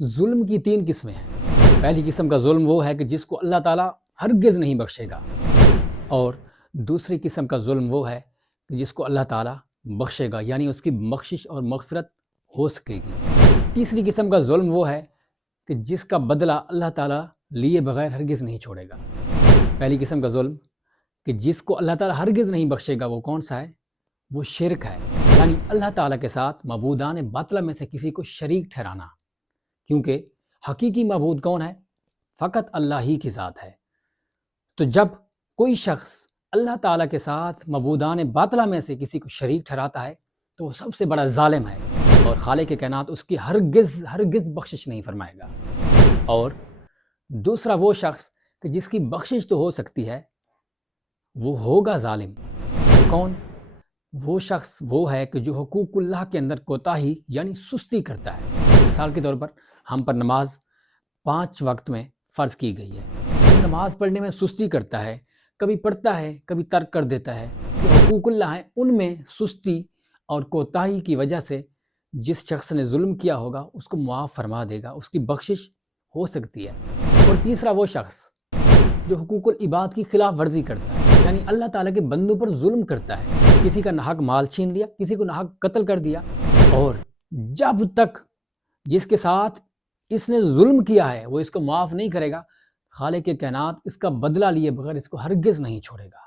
ظلم کی تین قسمیں ہیں۔ پہلی قسم کا ظلم وہ ہے کہ جس کو اللہ تعالیٰ ہرگز نہیں بخشے گا، اور دوسری قسم کا ظلم وہ ہے کہ جس کو اللہ تعالیٰ بخشے گا، یعنی اس کی بخشش اور مغفرت ہو سکے گی۔ تیسری قسم کا ظلم وہ ہے کہ جس کا بدلہ اللہ تعالیٰ لیے بغیر ہرگز نہیں چھوڑے گا۔ پہلی قسم کا ظلم کہ جس کو اللہ تعالیٰ ہرگز نہیں بخشے گا وہ کون سا ہے؟ وہ شرک ہے، یعنی اللہ تعالیٰ کے ساتھ معبودان باطلہ میں سے کسی کو شریک ٹھہرانا، کیونکہ حقیقی معبود کون ہے؟ فقط اللہ ہی کی ذات ہے۔ تو جب کوئی شخص اللہ تعالیٰ کے ساتھ معبودان باطلہ میں سے کسی کو شریک ٹھہراتا ہے تو وہ سب سے بڑا ظالم ہے، اور خالق کائنات اس کی ہرگز بخشش نہیں فرمائے گا۔ اور دوسرا وہ شخص کہ جس کی بخشش تو ہو سکتی ہے وہ ہوگا ظالم۔ کون؟ وہ شخص وہ ہے کہ جو حقوق اللہ کے اندر کوتاہی یعنی سستی کرتا ہے۔ مثال کے طور پر ہم پر نماز 5 وقت میں فرض کی گئی ہے، نماز پڑھنے میں سستی کرتا ہے، کبھی پڑھتا ہے کبھی ترک کر دیتا ہے۔ جو حقوق اللہ ہیں ان میں سستی اور کوتاہی کی وجہ سے جس شخص نے ظلم کیا ہوگا اس کو معاف فرما دے گا، اس کی بخشش ہو سکتی ہے۔ اور تیسرا وہ شخص جو حقوق العباد کی خلاف ورزی کرتا ہے، یعنی اللہ تعالیٰ کے بندوں پر ظلم کرتا ہے، کسی کا ناحق مال چھین لیا، کسی کو ناحق قتل کر دیا، اور جب تک جس کے ساتھ اس نے ظلم کیا ہے وہ اس کو معاف نہیں کرے گا، خالق کائنات اس کا بدلہ لیے بغیر اس کو ہرگز نہیں چھوڑے گا۔